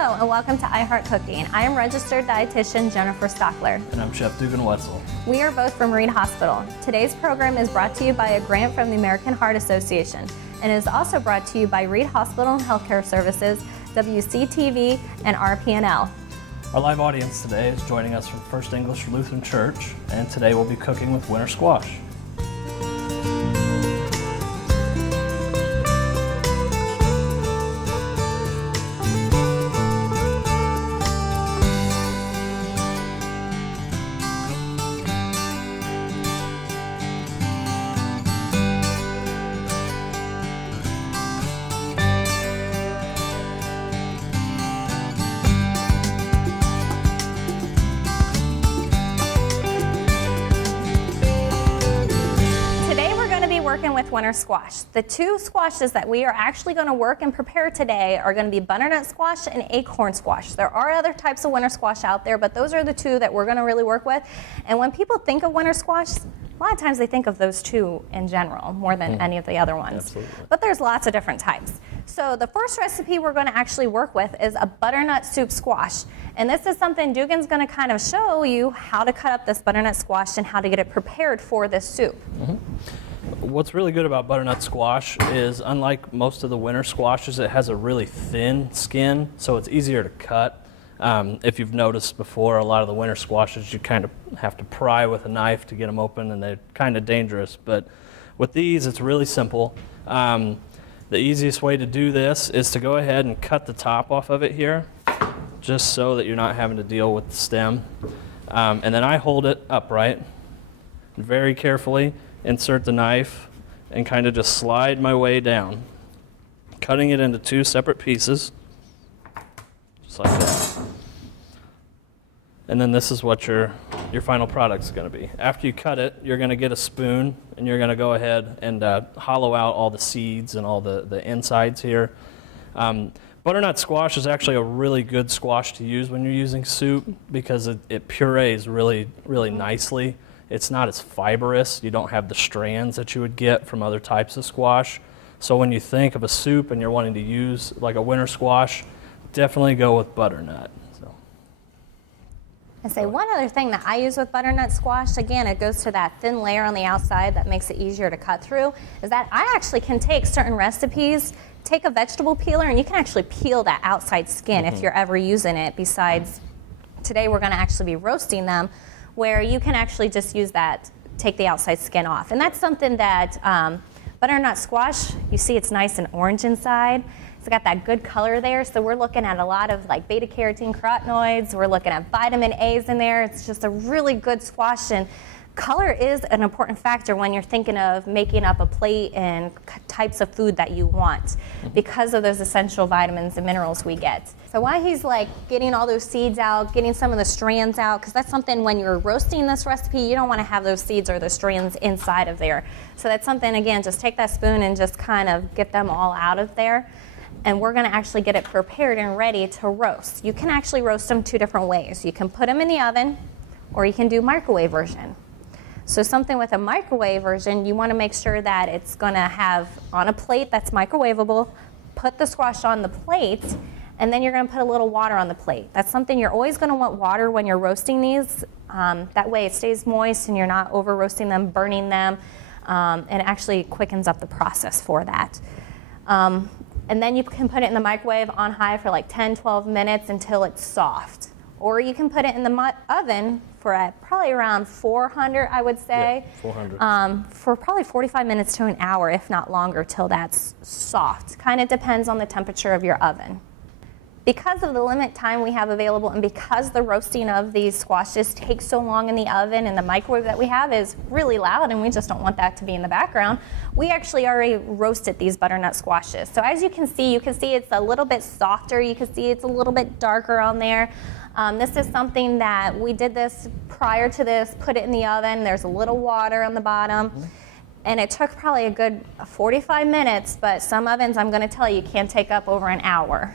Hello and welcome to iHeart Cooking. I am registered dietitian Jennifer Stachler. And I'm Chef Dugan Wetzel. We are both from Reid Hospital. Today's program is brought to you by a grant from the American Heart Association and is also brought to you by Reid Hospital and Healthcare Services, WCTV, and RPNL. Our live audience today is joining us from First English Lutheran Church, and today we'll be cooking with winter squash. Working with winter squash. The two squashes that we are actually going to work and prepare today are going to be butternut squash and acorn squash. There are other types of winter squash out there, but those are the two that we're going to really work with. And when people think of winter squash, a lot of times they think of those two in general more than any of the other ones. Absolutely. But there's lots of different types. So the first recipe we're going to actually work with is a butternut soup squash. And this is something Dugan's going to kind of show you how to cut up this butternut squash and how to get it prepared for this soup. What's really good about butternut squash is, unlike most of the winter squashes, it has a really thin skin, so it's easier to cut. If you've noticed before, a lot of the winter squashes you kind of have to pry with a knife to get them open, and they're kind of dangerous. But with these, it's really simple. The easiest way to do this is to go ahead and cut the top off of it here, just so that you're not having to deal with the stem. And then I hold it upright, very carefully insert the knife and kind of just slide my way down, cutting it into two separate pieces, just like that. And then this is what your final product is going to be. After you cut it, you're going to get a spoon and you're going to go ahead and hollow out all the seeds and all the insides here. Butternut squash is actually a really good squash to use when you're using soup because it purees really, really nicely. It's not as fibrous. You don't have the strands that you would get from other types of squash. So when you think of a soup and you're wanting to use like a winter squash, definitely go with butternut. I say one other thing that I use with butternut squash, again, it goes to that thin layer on the outside that makes it easier to cut through, is that I actually can take certain recipes, take a vegetable peeler, and you can actually peel that outside skin if you're ever using it. Besides, today we're going to actually be roasting them, where you can actually just use that, take the outside skin off. And that's something that butternut squash, you see it's nice and orange inside. It's got that good color there, so we're looking at a lot of like beta-carotene carotenoids. We're looking at vitamin A's in there. It's just a really good squash, and color is an important factor when you're thinking of making up a plate and types of food that you want because of those essential vitamins and minerals we get. So while he's like getting all those seeds out, getting some of the strands out, because that's something when you're roasting this recipe, you don't want to have those seeds or the strands inside of there. So that's something, again, just take that spoon and just kind of get them all out of there. And we're going to actually get it prepared and ready to roast. You can actually roast them two different ways. You can put them in the oven, or you can do microwave version. So something with a microwave version, you want to make sure that it's going to have on a plate that's microwavable, put the squash on the plate, and then you're going to put a little water on the plate. That's something you're always going to want water when you're roasting these. That way it stays moist and you're not over roasting them, burning them, and it actually quickens up the process for that. And then you can put it in the microwave on high for like 10-12 minutes until it's soft. Or you can put it in the oven for probably around 400, I would say. Yeah, 400. For probably 45 minutes to an hour, if not longer, till that's soft. Kind of depends on the temperature of your oven. Because of the limited time we have available and because the roasting of these squashes takes so long in the oven and the microwave that we have is really loud and we just don't want that to be in the background, we actually already roasted these butternut squashes. So as you can see it's a little bit softer. You can see it's a little bit darker on there. This is something that we did this prior to this, put it in the oven. There's a little water on the bottom. And it took probably a good 45 minutes, but some ovens, I'm going to tell you, can take up over an hour.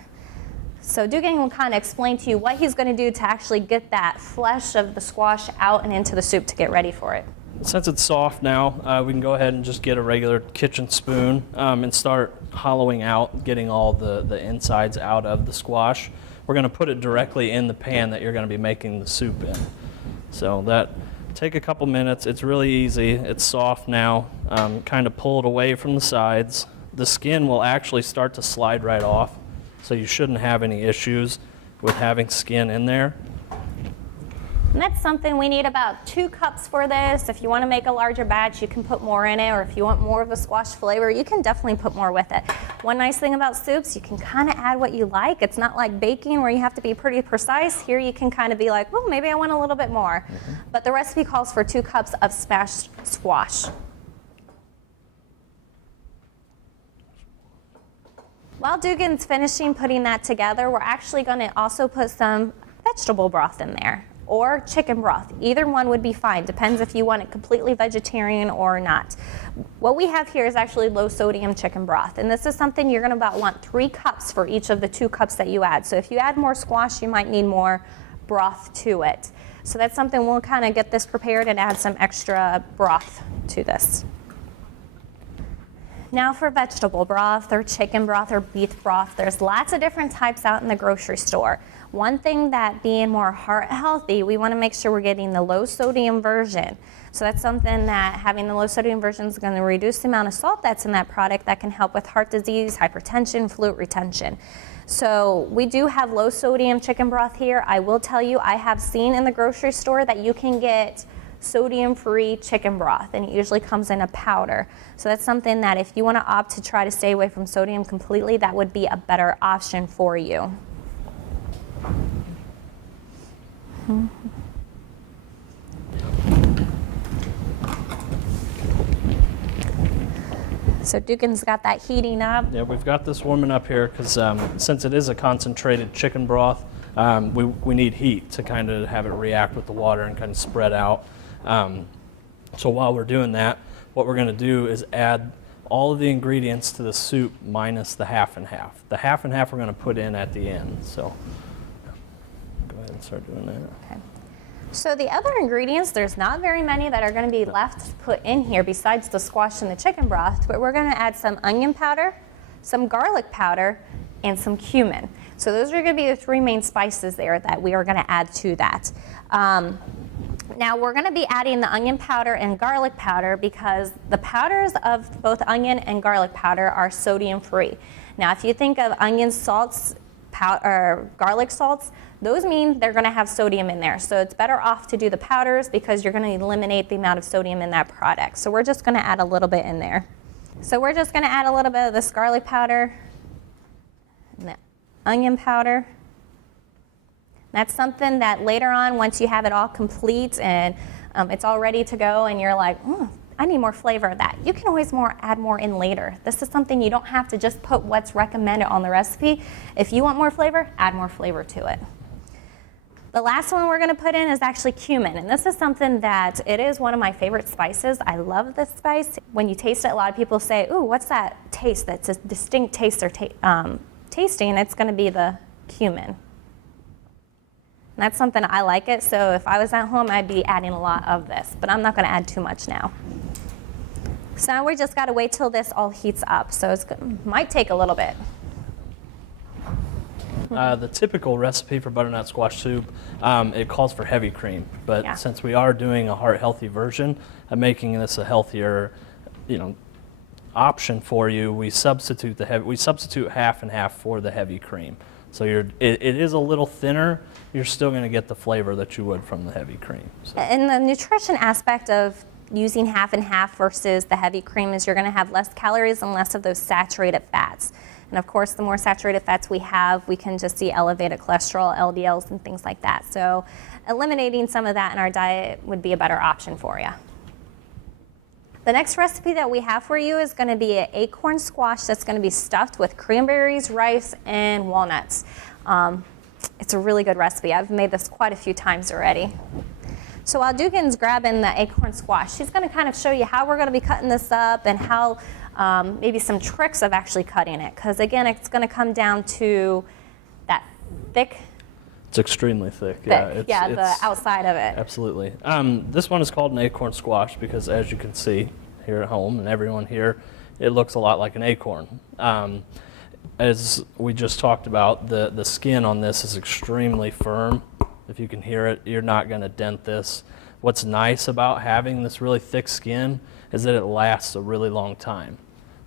So Dugan will kind of explain to you what he's going to do to actually get that flesh of the squash out and into the soup to get ready for it. Since it's soft now, we can go ahead and just get a regular kitchen spoon and start hollowing out, getting all the insides out of the squash. we're going to put it directly in the pan that you're going to be making the soup in. So that take a couple minutes. It's really easy. It's soft now. Kind of pull it away from the sides. The skin will actually start to slide right off, so you shouldn't have any issues with having skin in there. And that's something we need about 2 cups for this. If you want to make a larger batch, you can put more in it, or if you want more of the squash flavor, you can definitely put more with it. One nice thing about soups, you can kind of add what you like. It's not like baking where you have to be pretty precise. Here you can kind of be like, well, maybe I want a little bit more. But the recipe calls for 2 cups of smashed squash. While Dugan's finishing putting that together, we're actually going to also put some vegetable broth in there, or chicken broth. Either one would be fine. Depends if you want it completely vegetarian or not. What we have here is actually low sodium chicken broth, and this is something you're going to want 3 cups for each of the 2 cups that you add. So if you add more squash, you might need more broth to it. So that's something we'll kind of get this prepared and add some extra broth to this. Now for vegetable broth or chicken broth or beef broth, there's lots of different types out in the grocery store. One thing that being more heart healthy, we want to make sure we're getting the low sodium version. So that's something that having the low sodium version is going to reduce the amount of salt that's in that product that can help with heart disease, hypertension, fluid retention. So we do have low sodium chicken broth here. I will tell you, I have seen in the grocery store that you can get sodium-free chicken broth, and it usually comes in a powder. So that's something that if you want to opt to try to stay away from sodium completely, that would be a better option for you. So Dugan's got that heating up. Yeah, we've got this warming up here because since it is a concentrated chicken broth, we need heat to kind of have it react with the water and kind of spread out. So while we're doing that, what we're going to do is add all of the ingredients to the soup minus the half and half. The half and half we're going to put in at the end. So go ahead and start doing that. Okay. So the other ingredients, there's not very many that are going to be left to put in here besides the squash and the chicken broth, but we're going to add some onion powder, some garlic powder, and some cumin. So those are going to be the 3 main spices there that we are going to add to that. Now we're going to be adding the onion powder and garlic powder because the powders of both onion and garlic powder are sodium free. Now if you think of onion salts or garlic salts, those mean they're going to have sodium in there. So it's better off to do the powders because you're going to eliminate the amount of sodium in that product. So we're just going to add a little bit in there. So we're just going to add a little bit of this garlic powder and the onion powder. That's something that later on, once you have it all complete and it's all ready to go and you're like, I need more flavor of that, you can always add more in later. This is something you don't have to just put what's recommended on the recipe. If you want more flavor, add more flavor to it. The last one we're going to put in is actually cumin, and this is something that it is one of my favorite spices. I love this spice. When you taste it, a lot of people say, ooh, what's that taste? That's a distinct taste they're tasting. It's going to be the cumin. And that's something I like it, so if I was at home, I'd be adding a lot of this, but I'm not going to add too much now. So now we just got to wait till this all heats up, so it might take a little bit. The typical recipe for butternut squash soup, it calls for heavy cream, but since we are doing a heart-healthy version, making this a healthier, option for you, we substitute half and half for the heavy cream. So it is a little thinner. You're still going to get the flavor that you would from the heavy cream. So. And the nutrition aspect of using half and half versus the heavy cream is you're going to have less calories and less of those saturated fats. And of course, the more saturated fats we have, we can just see elevated cholesterol, LDLs, and things like that. So eliminating some of that in our diet would be a better option for you. The next recipe that we have for you is going to be an acorn squash that's going to be stuffed with cranberries, rice, and walnuts. It's a really good recipe. I've made this quite a few times already. So while Dugan's grabbing the acorn squash, she's going to kind of show you how we're going to be cutting this up and how maybe some tricks of actually cutting it. Because again, it's going to come down to that thick. It's extremely thick. The outside of it. Absolutely. This one is called an acorn squash because, as you can see here at home and everyone here, it looks a lot like an acorn. as we just talked about, the skin on this is extremely firm. If you can hear it, you're not going to dent this. What's nice about having this really thick skin is that it lasts a really long time.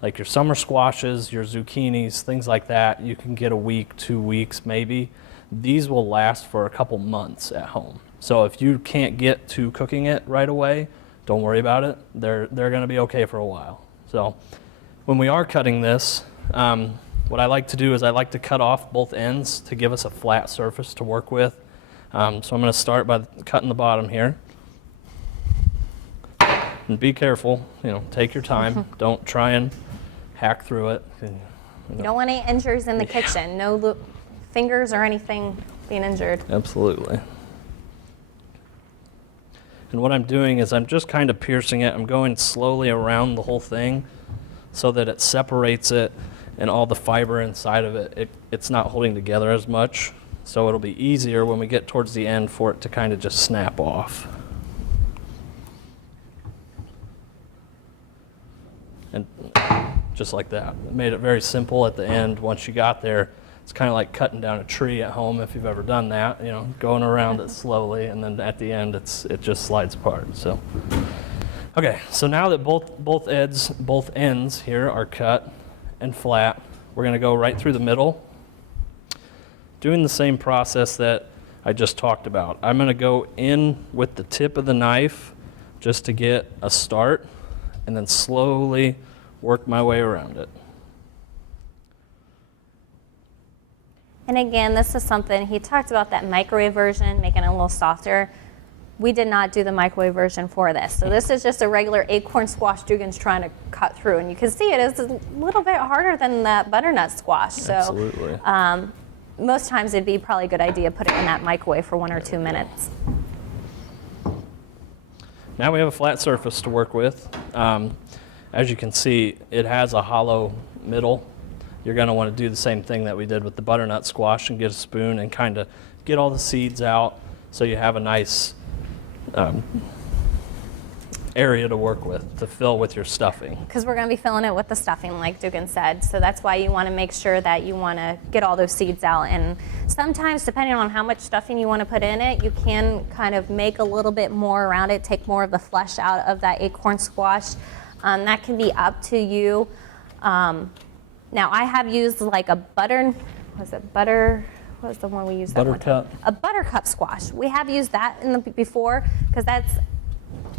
Like your summer squashes, your zucchinis, things like that, you can get a week, 2 weeks maybe. These will last for a couple months at home. So if you can't get to cooking it right away, don't worry about it. They're going to be okay for a while. So when we are cutting this, what I like to do is I like to cut off both ends to give us a flat surface to work with. So I'm going to start by cutting the bottom here. And be careful, take your time. Don't try and hack through it. You don't want any injuries in the kitchen. No fingers or anything being injured. Absolutely. And what I'm doing is I'm just kind of piercing it. I'm going slowly around the whole thing so that it separates it and all the fiber inside of it, it's not holding together as much. So it'll be easier when we get towards the end for it to kind of just snap off. And just like that. It made it very simple at the end. Once you got there, it's kind of like cutting down a tree at home if you've ever done that, going around it slowly, and then at the end it just slides apart. So okay, so now that both ends here are cut and flat, we're going to go right through the middle, doing the same process that I just talked about. I'm going to go in with the tip of the knife just to get a start, and then slowly work my way around it. And again, this is something, he talked about that microwave version, making it a little softer. We did not do the microwave version for this. So this is just a regular acorn squash Dugan's trying to cut through. And you can see it is a little bit harder than that butternut squash. So absolutely. Most times it'd be probably a good idea to put it in that microwave for 1 or 2 minutes. Now we have a flat surface to work with. As you can see, it has a hollow middle. You're going to want to do the same thing that we did with the butternut squash and get a spoon and kind of get all the seeds out so you have a nice area to work with, to fill with your stuffing. Because we're going to be filling it with the stuffing, like Dugan said. So that's why you want to make sure that you want to get all those seeds out. And sometimes, depending on how much stuffing you want to put in it, you can kind of make a little bit more around it, take more of the flesh out of that acorn squash. That can be up to you. Now, I have used like a what was the one we used? Buttercup. A buttercup squash. We have used that before, because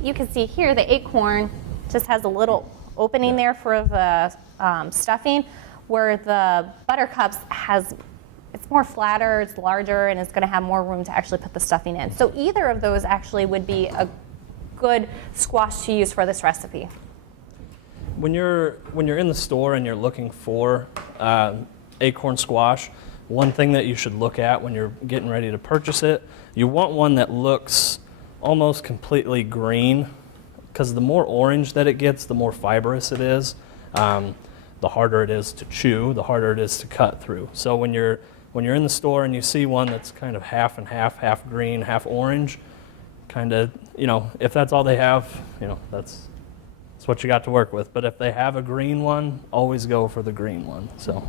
you can see here the acorn just has a little opening there for the stuffing, where the buttercups it's more flatter, it's larger, and it's going to have more room to actually put the stuffing in. So either of those actually would be a good squash to use for this recipe. When you're in the store and you're looking for acorn squash, one thing that you should look at when you're getting ready to purchase it, you want one that looks almost completely green, because the more orange that it gets, the more fibrous it is. The harder it is to chew, the harder it is to cut through. So when you're in the store and you see one that's kind of half and half green, half orange, kind of, if that's all they have, that's what you got to work with. But if they have a green one, always go for the green one. So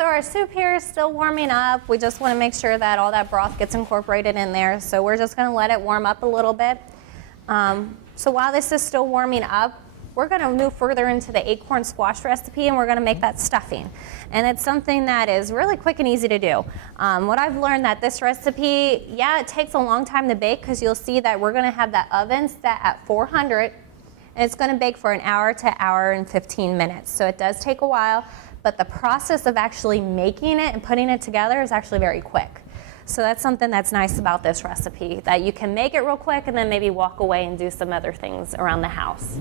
our soup here is still warming up. We just want to make sure that all that broth gets incorporated in there. So we're just going to let it warm up a little bit. So while this is still warming up, we're going to move further into the acorn squash recipe, and we're going to make that stuffing. And it's something that is really quick and easy to do. What I've learned that this recipe, it takes a long time to bake, because you'll see that we're going to have that oven set at 400, and it's going to bake for 1 hour to 1 hour and 15 minutes. So it does take a while, but the process of actually making it and putting it together is actually very quick. So that's something that's nice about this recipe, that you can make it real quick and then maybe walk away and do some other things around the house.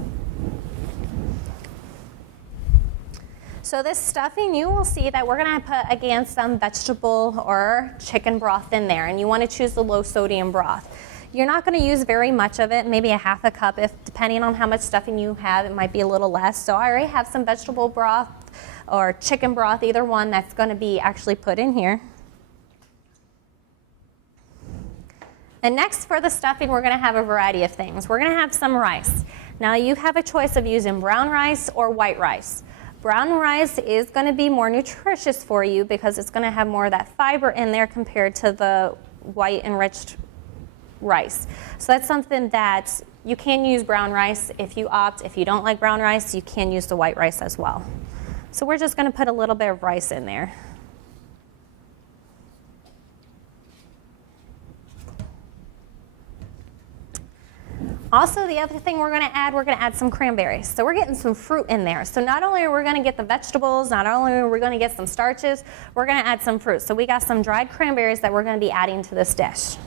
So this stuffing, you will see that we're going to put, again, some vegetable or chicken broth in there, and you want to choose the low sodium broth. You're not going to use very much of it, maybe a half a cup. If depending on how much stuffing you have, it might be a little less. So I already have some vegetable broth or chicken broth, either one, that's going to be actually put in here. And next for the stuffing, we're going to have a variety of things. We're going to have some rice. Now you have a choice of using brown rice or white rice. Brown rice is going to be more nutritious for you because it's going to have more of that fiber in there compared to the white enriched rice. So that's something that you can use brown rice if you opt. If you don't like brown rice, you can use the white rice as well. So we're just going to put a little bit of rice in there. Also, the other thing we're going to add some cranberries. So we're getting some fruit in there. So not only are we going to get the vegetables, not only are we going to get some starches, we're going to add some fruit. So we got some dried cranberries that we're going to be adding to this dish.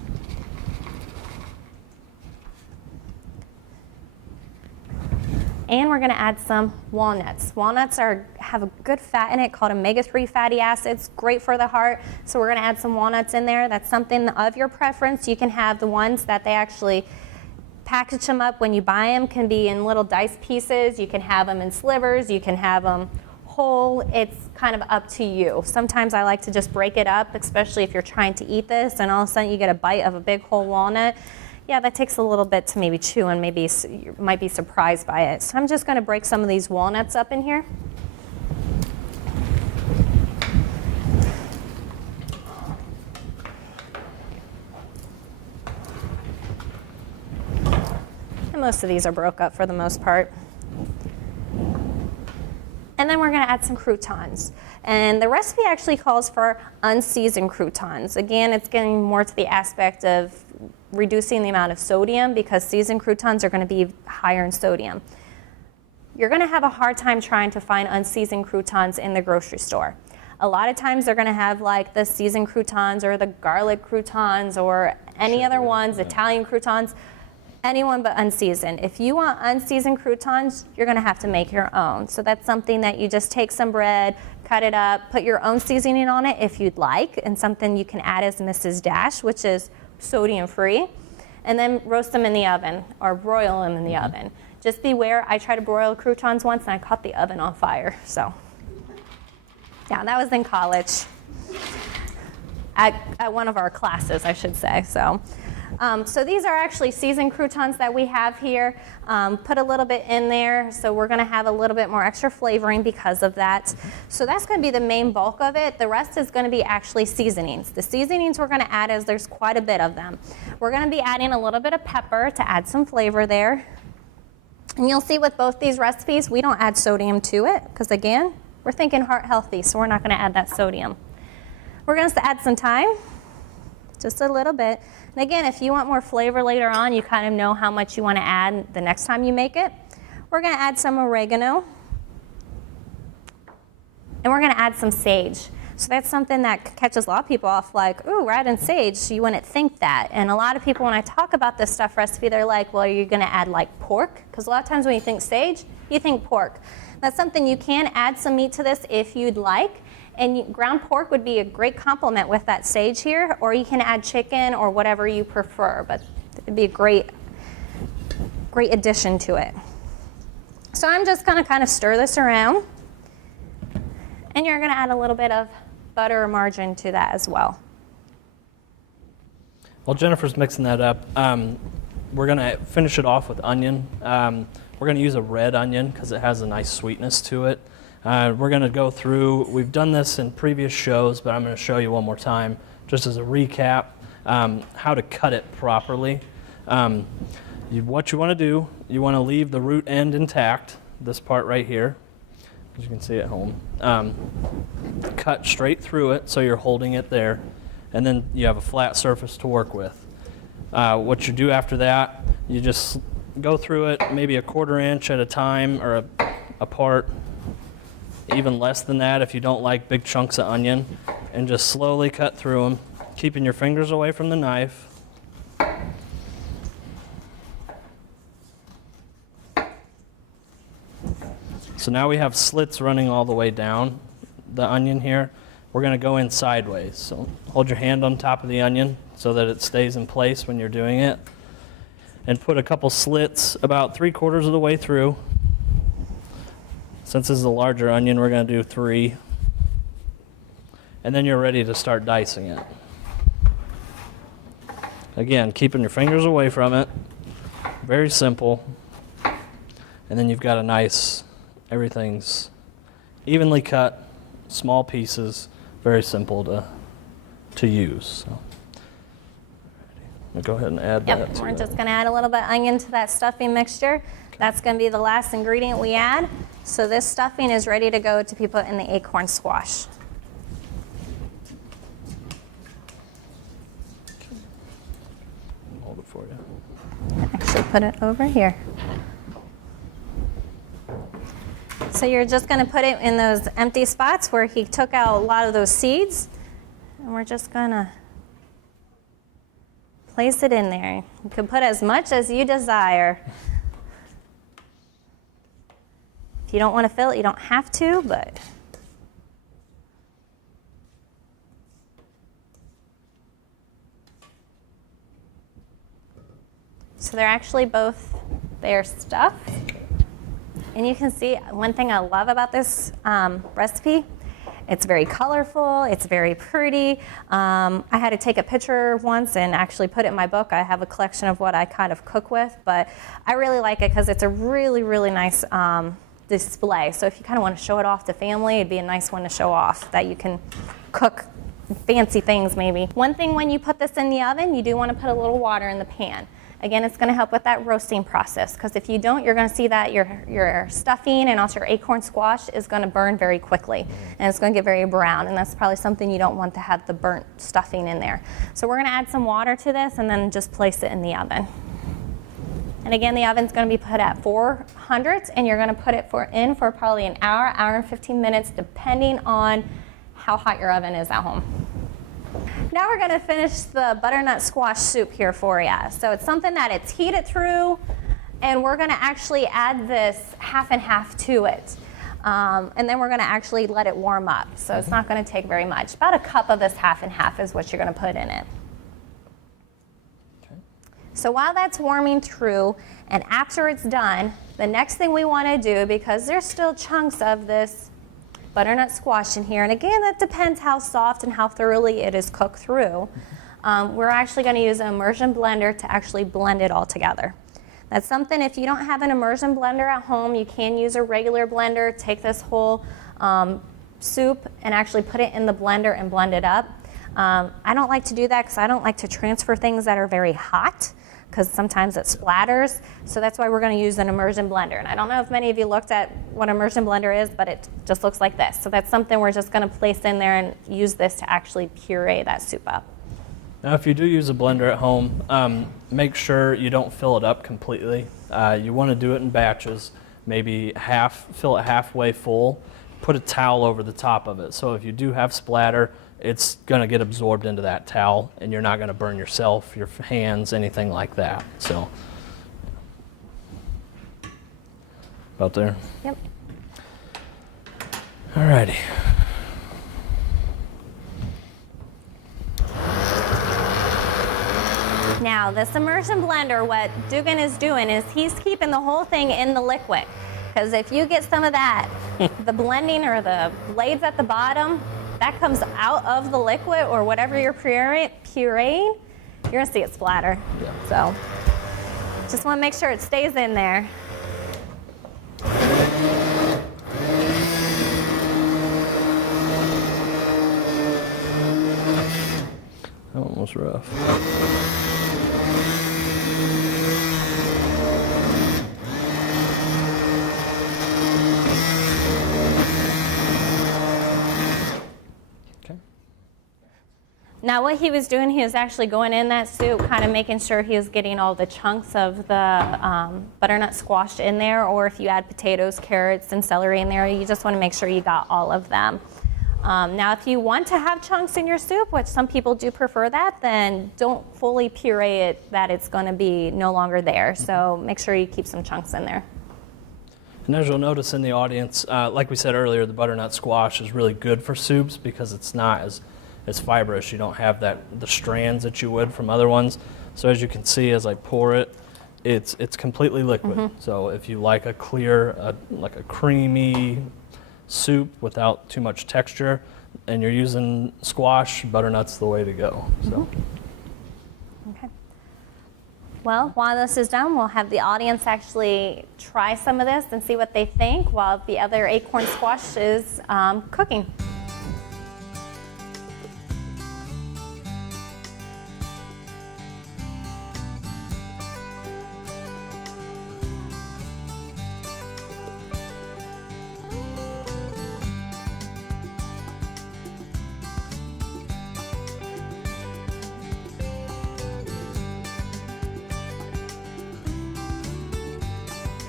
And we're going to add some walnuts. Walnuts have a good fat in it called omega-3 fatty acids, great for the heart. So we're going to add some walnuts in there. That's something of your preference. You can have the ones that they actually package them up when you buy them, can be in little diced pieces. You can have them in slivers. You can have them whole. It's kind of up to you. Sometimes I like to just break it up, especially if you're trying to eat this and all of a sudden you get a bite of a big whole walnut. Yeah, that takes a little bit to maybe chew and maybe you might be surprised by it. So I'm just going to break some of these walnuts up in here. And most of these are broke up for the most part. And then we're going to add some croutons. And the recipe actually calls for unseasoned croutons. Again, it's getting more to the aspect of reducing the amount of sodium because seasoned croutons are going to be higher in sodium. You're going to have a hard time trying to find unseasoned croutons in the grocery store. A lot of times they're going to have like the seasoned croutons or the garlic croutons or any other ones, Italian croutons. Anyone but unseasoned. If you want unseasoned croutons, you're going to have to make your own. So that's something that you just take some bread, cut it up, put your own seasoning on it if you'd like, and something you can add as Mrs. Dash, which is sodium free, and then roast them in the oven or broil them in the oven. Just beware, I tried to broil croutons once and I caught the oven on fire. So yeah, that was in college at one of our classes, I should say. So these are actually seasoned croutons that we have here. Put a little bit in there, so we're going to have a little bit more extra flavoring because of that. So that's going to be the main bulk of it. The rest is going to be actually seasonings. The seasonings we're going to add is there's quite a bit of them. We're going to be adding a little bit of pepper to add some flavor there. And you'll see with both these recipes, we don't add sodium to it because, again, we're thinking heart healthy, so we're not going to add that sodium. We're going to add some thyme, just a little bit. And again, if you want more flavor later on, you kind of know how much you want to add the next time you make it. We're going to add some oregano. And we're going to add some sage. So that's something that catches a lot of people off like, ooh, we're adding sage. You wouldn't think that. And a lot of people, when I talk about this stuff recipe, they're like, well, are you going to add like pork? Because a lot of times when you think sage, you think pork. That's something you can add some meat to this if you'd like. And ground pork would be a great complement with that sage here, or you can add chicken or whatever you prefer, but it'd be a great addition to it. So I'm just going to kind of stir this around, and you're going to add a little bit of butter or margarine to that as well. While Jennifer's mixing that up, we're going to finish it off with onion. We're going to use a red onion because it has a nice sweetness to it. We're going to go through, we've done this in previous shows, but I'm going to show you one more time, just as a recap, how to cut it properly. What you want to do, you want to leave the root end intact, this part right here, as you can see at home. Cut straight through it so you're holding it there, and then you have a flat surface to work with. What you do after that, you just go through it maybe a 1/4 inch at a time or apart. Even less than that if you don't like big chunks of onion, and just slowly cut through them, keeping your fingers away from the knife. So now we have slits running all the way down the onion here. We're going to go in sideways. So hold your hand on top of the onion so that it stays in place when you're doing it, and put a couple slits about 3/4 of the way through. Since this is a larger onion, we're going to do 3. And then you're ready to start dicing it. Again, keeping your fingers away from it. Very simple. And then you've got a nice, everything's evenly cut, small pieces, very simple to use. So. We'll go ahead and add that. Yep, we're just going to add a little bit of onion to that stuffing mixture. That's going to be the last ingredient we add. So this stuffing is ready to go to be put in the acorn squash. Hold it for you. Actually put it over here. So you're just going to put it in those empty spots where he took out a lot of those seeds. And we're just going to place it in there. You can put as much as you desire. If you don't want to fill it, you don't have to, but. So they're actually both, they're stuffed. And you can see one thing I love about this recipe. It's very colorful, it's very pretty. I had to take a picture once and actually put it in my book. I have a collection of what I kind of cook with, but I really like it because it's a really, really nice display. So if you kind of want to show it off to family, it'd be a nice one to show off that you can cook fancy things maybe. One thing when you put this in the oven, you do want to put a little water in the pan. Again, it's going to help with that roasting process because if you don't, you're going to see that your stuffing and also your acorn squash is going to burn very quickly and it's going to get very brown, and that's probably something you don't want to have the burnt stuffing in there. So we're going to add some water to this and then just place it in the oven. And again, the oven's going to be put at 400 and you're going to put it in for probably an hour, hour and 15 minutes depending on how hot your oven is at home. Now we're going to finish the butternut squash soup here for you. So it's something that it's heated through, and we're going to actually add this half and half to it. And then we're going to actually let it warm up. So it's not going to take very much. About a cup of this half and half is what you're going to put in it. Okay. So while that's warming through, and after it's done, the next thing we want to do, because there's still chunks of this butternut squash in here, and again, that depends how soft and how thoroughly it is cooked through. We're actually going to use an immersion blender to actually blend it all together. That's something, if you don't have an immersion blender at home, you can use a regular blender. Take this whole soup and actually put it in the blender and blend it up. I don't like to do that because I don't like to transfer things that are very hot, because sometimes it splatters. So that's why we're going to use an immersion blender. And I don't know if many of you looked at what an immersion blender is, but it just looks like this. So that's something we're just going to place in there and use this to actually puree that soup up. Now, if you do use a blender at home, make sure you don't fill it up completely. You want to do it in batches, maybe fill it halfway full, put a towel over the top of it. So if you do have splatter, it's going to get absorbed into that towel, and you're not going to burn yourself, your hands, anything like that. So, about there? Yep. Alrighty. Now, this immersion blender, what Dugan is doing is he's keeping the whole thing in the liquid. Because if you get some of that, the blending or the blades at the bottom, that comes out of the liquid or whatever you're pureeing, you're going to see it splatter. Yeah. So just want to make sure it stays in there. That one was rough. Now what he was doing, he was actually going in that soup, kind of making sure he was getting all the chunks of the butternut squash in there, or if you add potatoes, carrots, and celery in there, you just want to make sure you got all of them. Now if you want to have chunks in your soup, which some people do prefer that, then don't fully puree it that it's going to be no longer there. So make sure you keep some chunks in there. And as you'll notice in the audience, like we said earlier, the butternut squash is really good for soups because it's not as fibrous. You don't have the strands that you would from other ones. So as you can see, as I pour it, it's completely liquid. Mm-hmm. So if you like a clear, like a creamy soup without too much texture, and you're using squash, butternut's the way to go. So. Okay. Well, while this is done, we'll have the audience actually try some of this and see what they think while the other acorn squash is cooking.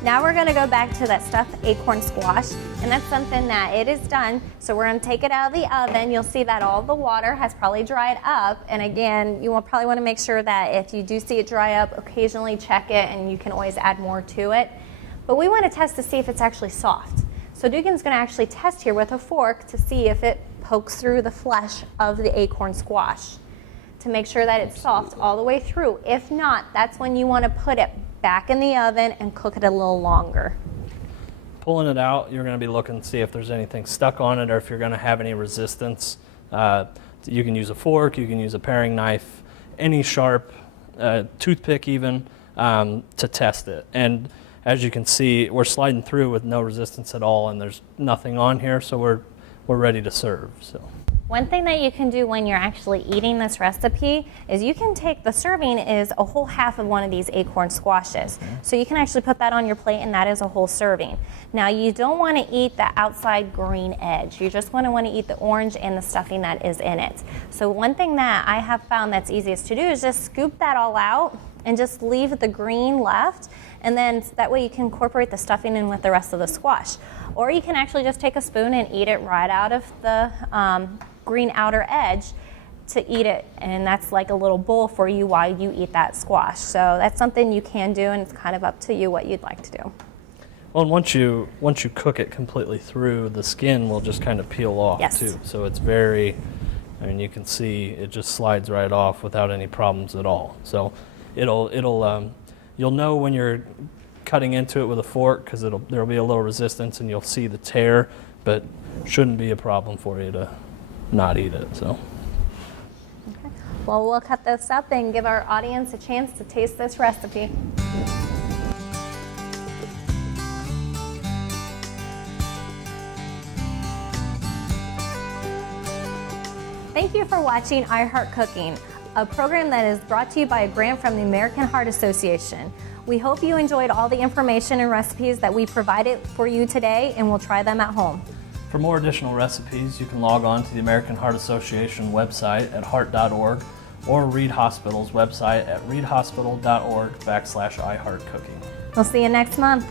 Now we're going to go back to that stuffed acorn squash, and that's something that it is done. So we're going to take it out of the oven. You'll see that all the water has probably dried up, and again, you will probably want to make sure that if you do see it dry up, occasionally check it, and you can always add more to it. But we want to test to see if it's actually soft. So Dugan's going to actually test here with a fork to see if it pokes through the flesh of the acorn squash to make sure that it's soft all the way through. If not, that's when you want to put it back in the oven and cook it a little longer. Pulling it out, you're going to be looking to see if there's anything stuck on it or if you're going to have any resistance. You can use a fork, you can use a paring knife, any sharp toothpick even, to test it. And as you can see, we're sliding through with no resistance at all, and there's nothing on here, so we're ready to serve. So. One thing that you can do when you're actually eating this recipe is you can take, the serving is a whole half of one of these acorn squashes. So you can actually put that on your plate, and that is a whole serving. Now you don't want to eat the outside green edge. You just want to eat the orange and the stuffing that is in it. So one thing that I have found that's easiest to do is just scoop that all out and just leave the green left, and then that way you can incorporate the stuffing in with the rest of the squash. Or you can actually just take a spoon and eat it right out of the green outer edge to eat it, and that's like a little bowl for you while you eat that squash. So that's something you can do, and it's kind of up to you what you'd like to do. Well, and once you cook it completely through, the skin will just kind of peel off too. So it's very, I mean, you can see it just slides right off without any problems at all. So you'll know when you're cutting into it with a fork because there'll be a little resistance and you'll see the tear, but shouldn't be a problem for you to not eat it. So. Okay. Well, we'll cut this up and give our audience a chance to taste this recipe. Thank you for watching iHeart Cooking, a program that is brought to you by a grant from the American Heart Association. We hope you enjoyed all the information and recipes that we provided for you today, and will try them at home. For more additional recipes, you can log on to the American Heart Association website at heart.org or Reid Hospital's website at reidhospital.org/iHeartCooking. We'll see you next month.